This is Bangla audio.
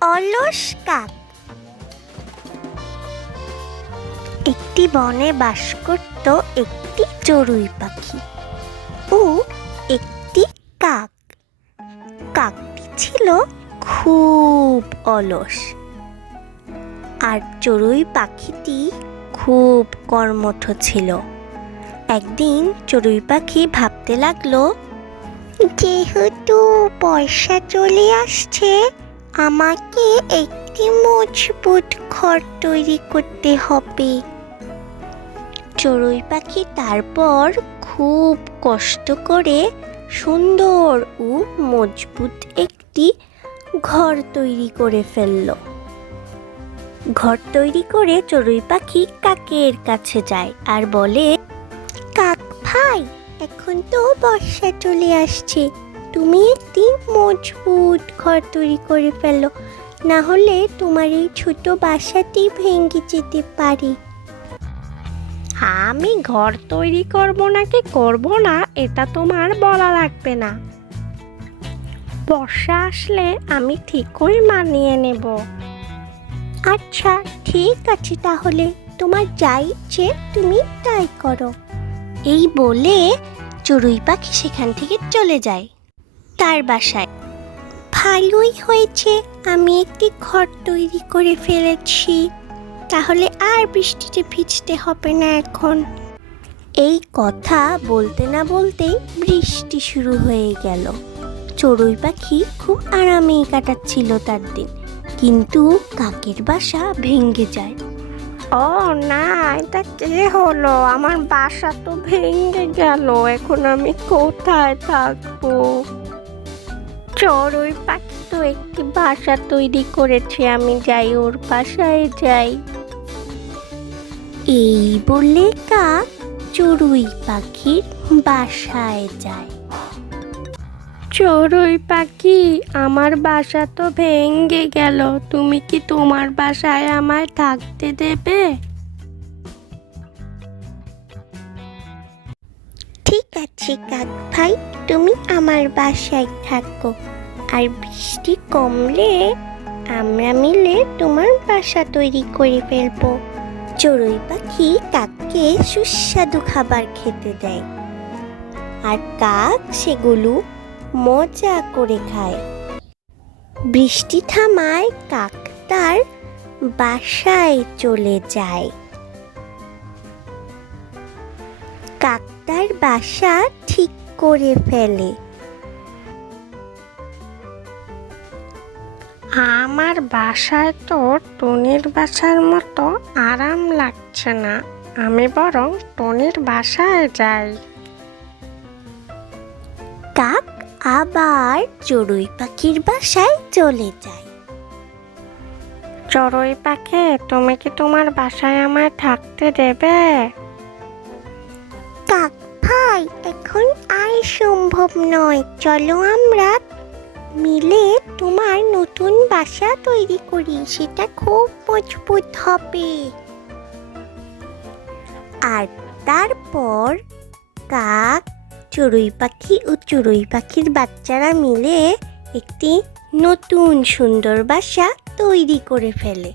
অলস কাক। একটি বনে বাস করত একটি চড়ুই পাখি ও একটি কাক। কাকটি ছিল খুব অলস আর চড়ুই পাখিটি খুব কর্মঠ ছিল। একদিন চড়ুই পাখি ভাবতে লাগলো, যেহেতু বর্ষা চলে আসছে, আমাকে একটি মজবুত ঘর তৈরি করতে হবে। চড়ুই পাখি তারপর খুব কষ্ট করে সুন্দর ও মজবুত একটি ঘর তৈরি করে ফেলল। ঘর তৈরি করে চড়ুই পাখি কাকের কাছে যায় আর বলে, কাক ভাই, এখন তো বর্ষা চলে আসছে, তুমি একটি মজবুত ঘর তৈরি করে ফেলো, না হলে তোমার এই ছোট বাসাটি ভেঙে যেতে পারে। আমি ঘর তৈরি করব নাকি করব না এটা তোমার বলা লাগবে না। বর্ষা আসলে আমি ঠিকই মানিয়ে নেব। আচ্ছা ঠিক আছে, তাহলে তোমার যা ইচ্ছে তুমি তাই করো। এই বলে চড়ুই পাখি সেখান থেকে চলে যায় তার বাসায়। ভালোই হয়েছে, আমি একটি ঘর তৈরি করে ফেলেছি, তাহলে আর বৃষ্টিতে ভিজতে হবে না এখন। এই কথা বলতে না বলতেই বৃষ্টি শুরু হয়ে গেল। চড়ুই পাখি খুব আরামেই কাটাচ্ছিল তার দিন, কিন্তু কাকের বাসা ভেঙে যায়। ও না, এটা কি হলো? আমার বাসা তো ভেঙে গেল, এখন আমি কোথায় থাকবো? চড়ুই পাখি তো একটি বাসা তৈরি করেছে, আমি যাই ওর বাসায় যাই। এই বলে কাক চড়ুই পাখির বাসায় যায়। চড়ুই পাখি, আমার বাসা তো ভেঙে গেল, তুমি কি তোমার বাসায় আমায় থাকতে দেবে? ঠিক আছে কাক ভাই, তুমি আমার বাসায় থাকো, আর বৃষ্টি কমলে আমরা মিলে তোমার বাসা তৈরি করে ফেলবো। চড়ুই পাখি কাককে সুস্বাদু খাবার খেতে দেয়, আর কাক সেগুলো মজা করে খায়। বৃষ্টি থামায় কাক তার বাসায় চলে যায়। কাক তার বাসা ঠিক করে ফেলে। আমার বাসায় তো টুনির বাসার মতো আরাম লাগছে না, আমি বরং টুনির বাসায় যাই। কাক আবার চড়ুই পাখির বাসায় চলে যায়। চড়ুই পাখি, তুমি কি তোমার বাসায় আমায় থাকতে দেবে? কাক ভাই, এখন আর সম্ভব নয়, চলো আমরা মিলে তোমার নতুন বাসা তৈরি করি, সেটা খুব মজবুত হবে। আর তারপর কাক, চড়ুই পাখি ও চড়ুই পাখির বাচ্চারা মিলে একটি নতুন সুন্দর বাসা তৈরি করে ফেলে।